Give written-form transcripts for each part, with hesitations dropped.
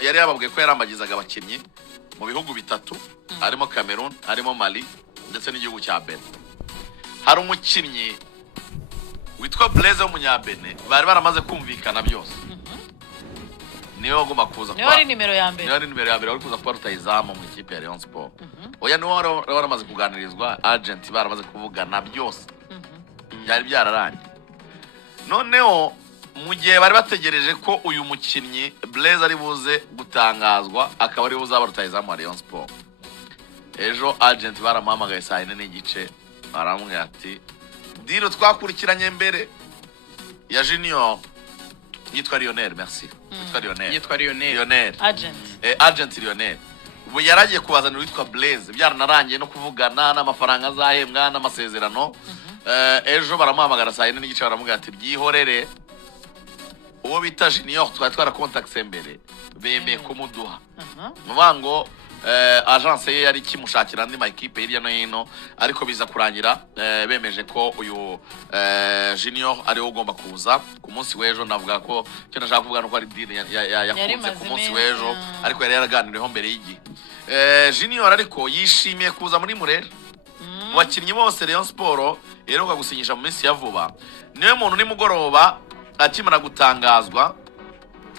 yari yababwiye ko yarambagizaga abakinnyi mu bihugu bitatu harimo Cameroon harimo Mali ndetse n'igihugu cya Benin. Hari umukinnyi witwa Blaise w'umunyabene bari baramaze kumvikana byose. Niwe wagomba kuza niwe ari nimero ya mbere wari kuza kuba rutayizamu mu ikipe ya Rayon Sport. Oya niwe waramaze kuganirizwa agent baramaze kuvugana byose. Byari byararangiye. Noneho mu gihe bari bategereje ko uyu mukinnyi Blaise ari buze gutangazwa akaba ari buzaba rutayizamu wa Rayon Sport. Ejo agent baramuhamagaye saa 4 n'igice baramubwira ati diro twakurikiranye mbere ya Junior yitwa Lionel merci yitwa Lionel agent Lionel ubu yaragiye kubazana witwa Blaise byaranarangiye no kuvugana n'amafaranga azahembwa n'amasezerano. Ejo baramuhamagara saa 4 n'igice baramubwira ati byihorere uwo bita Junior twara contact mbere bemeye kumuduha mubango agence ye yari kimushakira andi ma equipe hirya no hino ariko biza kurangira bemeje ko uyu Junior ari ugomba kuza ku munsi w'ejo. Navuga ko cyo nashaka kuvuga no ari deal yakunze ku munsi w'ejo ariko yari yaraganiriyeho mbere y'igi. Junior ariko yishimiye kuza muri Murera mu bakinnyi bose Rayon Sport yeruka gusinyisha mu minsi ya vuba. Niwe muntu ni mugoroba akimara gutangazwa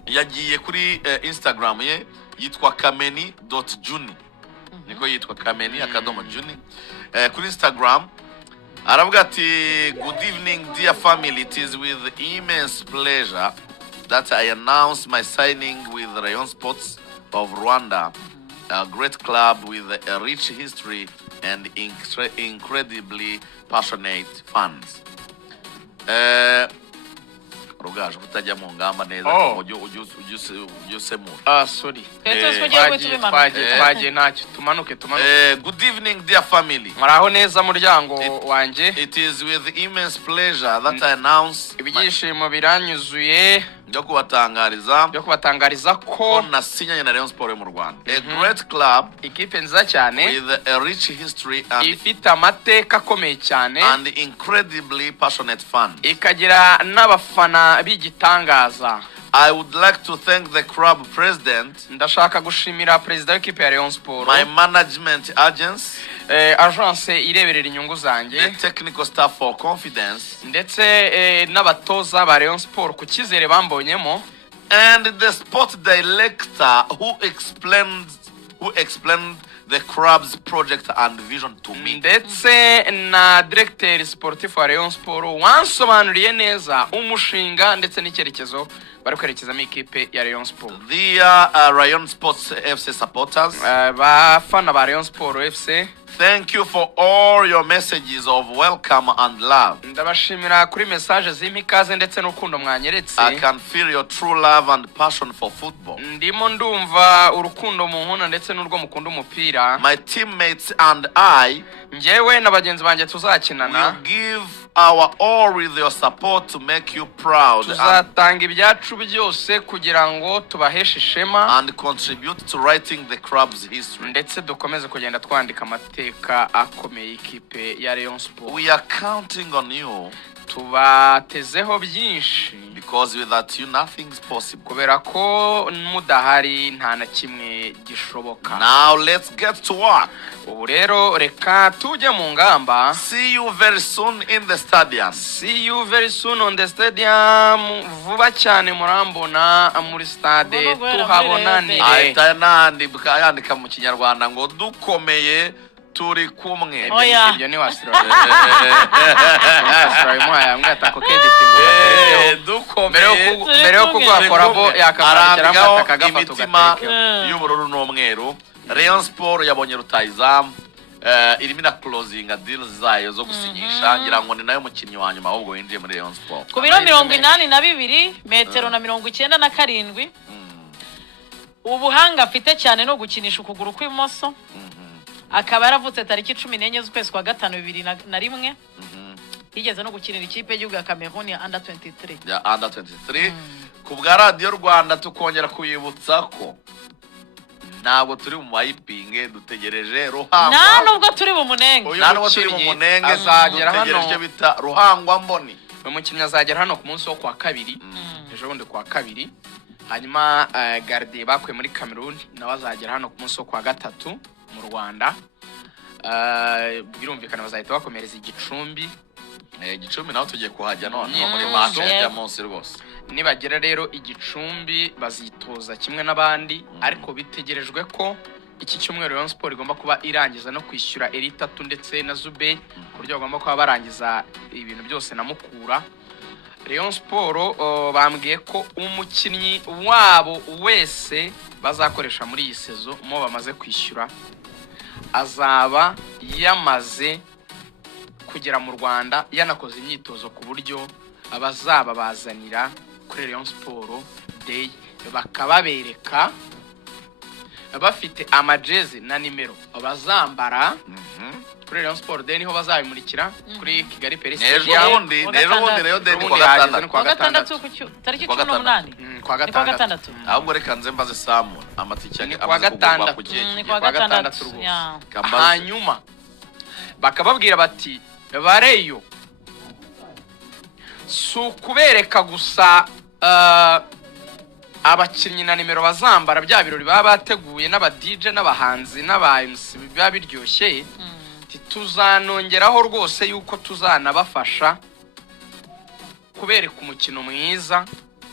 yagiye kuri Instagram ye yitwa kameni.juni niko yitwa kameni_juni kuri Instagram aravuga ati good evening dear family, it is with immense pleasure that I announce my signing with Rayon Sports of Rwanda, a great club with a rich history and incredibly passionate fans. Rugaju kutajya mu ngamba neza ujyusemura. Sorry. Twagiye ntacyo tumanuke. Good evening dear family. Muraho neza muryango wanje. It is with immense pleasure that I announce ibigishimo biranyuzuye byo kubatangariza ko nasinyanye na Rayon Sport mu Rwanda. A great club, ikipe nziza cyane with a rich history and ifite amateka akomeye cyane and incredibly passionate fans. Ikagira n'abafana bigitangaza. I would like to thank the club president, ndashaka gushimira president w'ikipe ya Rayon Sport, my management agents, agence ireberera inyungu zanjye, the technical staff for confidence, ndetse n'abatoza ba Rayon Sport ku kizere bambonyemo, and the sport director who explained the club's project and vision to me. Ndetse na directeur sportif wa Rayon Sport wansobanuriye neza umushinga ndetse n'icyerekezo bari kwerekezamo ikipe ya Rayon Sport. Dear Rayon Sports FC supporters, bafana ba Rayon Sport FC, thank you for all your messages of welcome and love. Ndabashimira kuri message z'imikaze ndetse n'urukundo mwanyeretse. I can feel your true love and passion for football. Ndimo ndumva urukundo mu nkuna ndetse n'urwo mukunda umupira. My teammates and I, njyewe na bagenzi banjye tuzakinana, will give our all with your support to make you proud. Tuzatanga ibyacu byose kugira ngo tubaheshe ishema and contribute to writing the club's history. Ndetse dukomeze kugenda twandika amateka akomeye ikipe ya Rayon Sport. We are counting on you. Tubatezeho byinshi, because without you nothing is possible. Kubera ko mudahari nta na kimwe gishoboka. Now let's get to work. Ubu rero reka tujye mu ngamba. See you very soon in the stadium. See you very soon on the stadium. Vuba cyane murambona muri stade tuhabonanire. Ahita yandika mu Kinyarwanda ngo dukomeye turi kumwe. Ibyo ni wasiro. Moya mwata ko editing dukomeye. Mbere yo kugakora bo yakamara akagafata imitima y'ubururu n'umweru. Rayon Sport yabonye rutayizamu irimo na closing deals zayo zo gusinyisha, ngira ngo ni nayo mukinnyi wa nyuma ahubwo winjiye muri Rayon Sport. Ku biro 82 metero na 97. Ubuhanga afite cyane no gukinisha ukuguru kw'imoso. Akaba yaravutse tariki 14 z'ukwezi kwa gatanu 2001. Yigeze no gukinira ikipe y'Igihugu ya Cameroon ya under 23. Ya under 23. Ku bwa Radio Rwanda tukongera kuyibutsa ko ntabwo turi mu wayipinge dutegereje Ruhangwa. Nubwo turi mu munenge. Nubwo turi mu munenge azagera hano bita Ruhangwa mboni. Umukinnyi azagera hano ku munsi wo kwa kabiri. Ejo bundi kwa kabiri. hanyuma Gardie bakuye muri Cameroon nawe azagera hano ku munsi wo kwa gatatu mu Rwanda. Birumvikana bazahita bakomereza Igicumbi. Igicumbi naho tugiye kuhajya none muri match ya munsi rwose. Nibagera rero Igicumbi bazitoza kimwe n'abandi, ariko bitegerejwe ko iki cyumweru Rayon Sport igomba kuba irangiza no kwishyura Eritatu ndetse na Zube ku buryo bagomba kuba barangiza ibintu byose na Mukura. Rayon Sport bambwiye ko umukinnyi wabo wese bazakoresha muri iyi sezo mo bamaze kwishyura azaba yamaze kugera mu Rwanda yanakoze imyitozo ku buryo abazaba bazanira kuri Rayon Sport Day bakababereka bafite amajezi na nimero bazambara. Kuri Rayon Sport Day niho bazabimurikira kuri Kigali Paris Stadium. Rero Day kwa gatandatu tariki 18 kwa gatandatu. Ahubwo reka nze mbaze Samu amatike ni kwa gatandatu. Ni kwa gatandatu rwose. Hanyuma bakababwira bati bareyo sukubereka gusa abakinnyi na nimero bazambara bya birori baba bateguye n'aba DJ n'abahanzi n'aba MC biba biryoshye. Tuzanongeraho rwose yuko tuzanabafasha kubereka umukino mwiza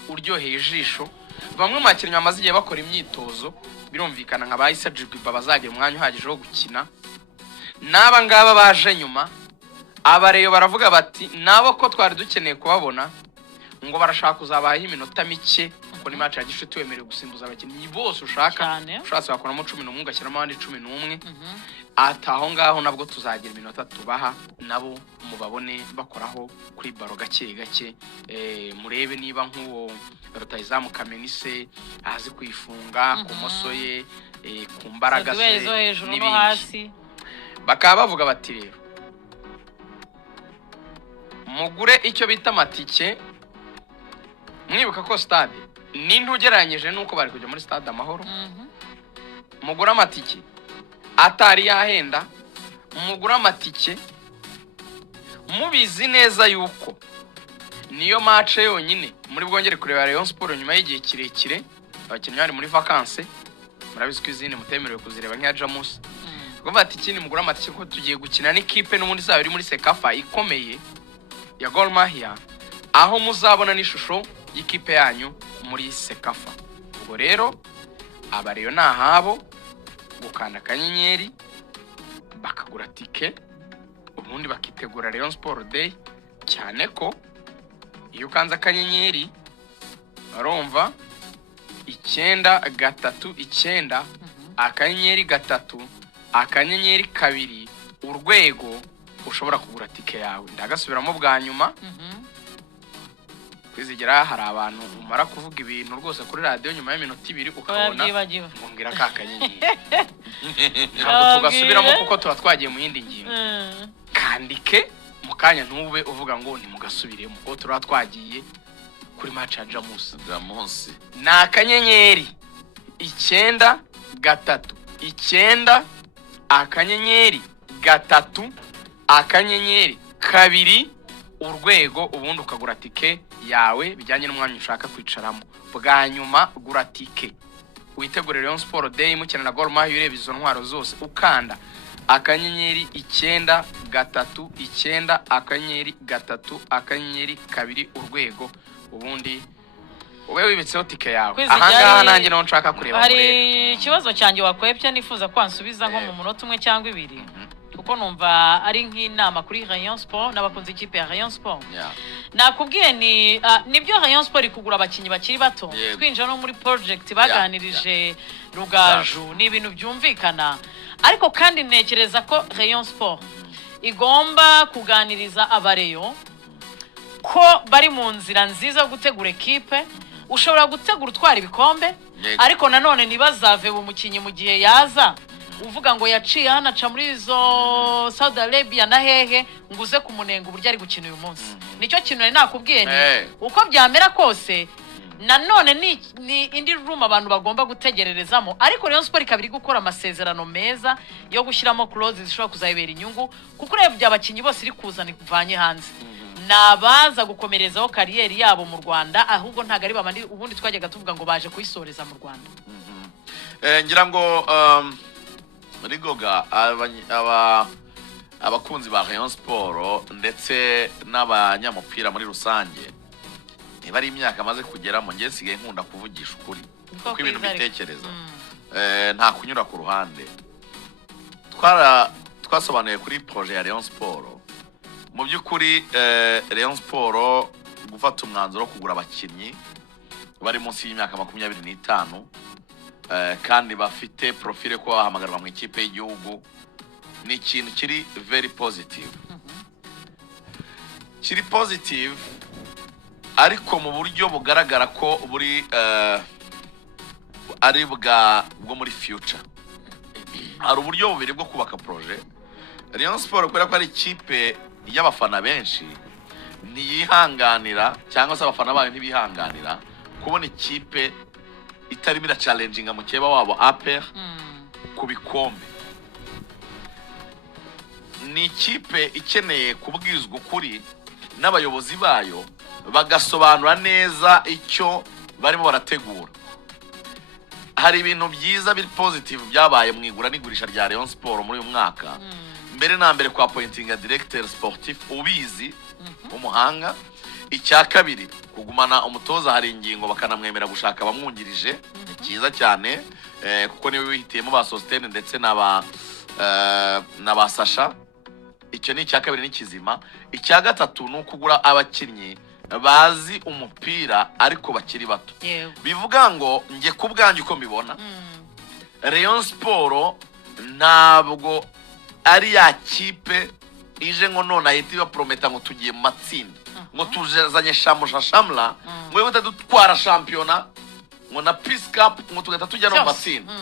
uryoheye ijisho. Bamwe mu bakinnyi bamaze igihe bakora imyitozo birumvikana nka bahise Jigba bazagira umwanya uhagije wo gukina. N'aba ngaba baje nyuma abareyo baravuga bati nabo ko twari dukeneye kubabona ngo barashaka kuzabaha iminota mike kuko ni match ya gishuti wemerewe gusimbuza abakinnyi bose ushaka. Ushatse wakoramo 11 ugashyiramo abandi 11. Ataho ngaho nabwo tuzagira iminota tubaha nabo mubabone bakoraho kuri baro gake gake. Murebe niba nk'uwo rutayizamu Kamenise azi kwifunga ku moso ye ku mbaraga ze n'ibindi. Bakaba bavuga bati rero mugure icyo bita amatike. Mwibuka ko stade ni ntugeranyije nuko bari kujya muri stade Amahoro. Mugura amatike atari yahenda, mugura amatike mubizi neza yuko niyo match yonyine muri bwongere kureba Rayon Sport nyuma y'igihe kirekire. Abakinnyi bari muri vacances murabizi ko izindi mutemerewe kuzireba nk'ya Jamus. Kuvuga ati ikindi mugura amatike ko tugiye gukina n'ikipe n'ubundi zaba iri muri Sekafa ikomeye ya Gor Mahia, aho muzabona n'ishusho y'ikipe yanyu muri Sekafa. Ubwo rero abareyo nahabo gukanda akanyenyeri bakagura tike ubundi bakitegura Rayon Sport Day, cyane ko iyo ukanze akanyenyeri barumva 939 akanyenyeri 3 akanyenyeri 2 urwego ushobora kugura tike yawe. Ndagasubiramo bwa nyuma kwizigera hari abantu umara kuvuga ibintu rwose kuri radio nyuma y'iminota 2 ukabona ngongira kakanyenyeri. Ntabwo tugasubiramo kuko tuba twagiye mu yindi ngingo. Kandike mukanya ntube uvuga ngo ni mugasubiremo kuko tuba twagiye kuri match ya Jamus. Na akanyenyeri 9 3 9 akanyenyeri 3 akanyenyeri 2 urwego ubundi ukagura tike yawe bijyanye n'umwanya ushaka kwicaramo. Bwa nyuma gura tike witegure Rayon Sport Day mukina na Gor Mahia ureba izo ntwaro zose ukanda akanyenyeri 9 3 9 akanyenyeri 3 akanyenyeri 2 urwego ubundi ube wibitseho tike yawe. Ahangaha nanjye no nshaka kureba. Hari ikibazo cyanjye wakwepye nifuza kwansubiza nko mu munota umwe cyangwa 2 kuko numva ari nk'inama kuri Rayon Sport n'abakunze ikipe ya Rayon Sport. Nakubwiye nibyo Rayon Sport ikugura abakinnyi bakiri bato. Twinjira no muri project baganirije Rugaju ni ibintu byumvikana, ariko kandi ntekereza ko Rayon Sport igomba kuganiriza abareyo ko bari mu nzira nziza yo gutegura ekipe. Ushobora gutegura utwara ibikombe, ariko nanone nibazave umukinnyi mu gihe yaza uvuga ngo yaciye hanaca muri izo Saudi Arabia na hehe nguze kumunenga uburyo ari gukina uyu munsi. Nicyo kintu nari nakubwiye ni uko byamera kose nanone ni indi room abantu bagomba gutegererezamo, ariko Rayon Sport kabiri gukora amasezerano meza yo gushyiramo clauses zishobora kuzayibera inyungu kuko urebye abakinnyi bose iri kuzana kuvanye hanze nabaza gukomerezaho kariyeri yabo mu Rwanda ahubwo ntago ari bamandi ubundi twajyaga tuvuga ngo baje kuyisoreza mu Rwanda. Ngira ngo muri Goga abakunzi ba Rayon Sport ndetse n'abanyamupira muri rusange niba ari imyaka amaze kugeramo ngiye sigaye nkunda kuvugisha ukuri kuko ibintu bitekereza nta kunyura ku ruhande. Twasobanuye kuri projet ya Rayon Sport. Mu by'ukuri Rayon Sport gufata umwanzuro wo kugura abakinnyi bari munsi y'imyaka 25 kandi bafite profile ko bahamagarwa mu ikipe y'igihugu ni ikintu kiri very positive. Kiri positive ariko mu buryo bugaragara ko buri ari bwo muri future. Hari uburyo bubiri bwo kubaka projet. Rayon Sport kubera ko ari ikipe y'abafana benshi ntiyihanganira cyangwa se abafana bayo ntibihanganira kubona ikipe itari mira challenginga mu keba wabo APR ku bikombe. Ni ikipe ikeneye kubwizwa ukuri n'abayobozi bayo bagasobanura neza icyo barimo barategura. Hari ibintu byiza biri positive byabaye mu igura n'igurisha rya Rayon Sport muri uyu mwaka. Mbere na mbere kwa appointinga directeur sportif ubizi umuhanga. Icya kabiri kugumana umutoza hari ingingo bakanamwemera gushaka bamwungirije cyiza cyane kuko niwe wihitiyemo ba Sostene ndetse n'aba Sasha. Icyo ni icya kabiri n'ikizima. Icya gatatu ni ukugura abakinnyi bazi umupira ariko bakiri bato. Bivuga ngo nge kubwanjye uko mbibona Rayon Sport ntabwo ari ya kipe ije ngo none ahita ibaprometa ngo tugiye mu matsinda ngo tuzanye shamla ngo yute dutwara championnat ngo na Peace Cup ngo tugata tujya no mu matsinda.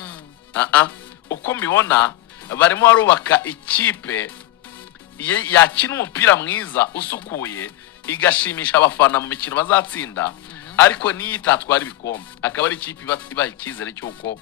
Uko mbibona barimo barubaka ikipe yakina umupira mwiza usukuye igashimisha abafana mu mikino bazatsinda ariko niyitatwara ibikombe akaba ari ikipe ibaha icyizere cy'uko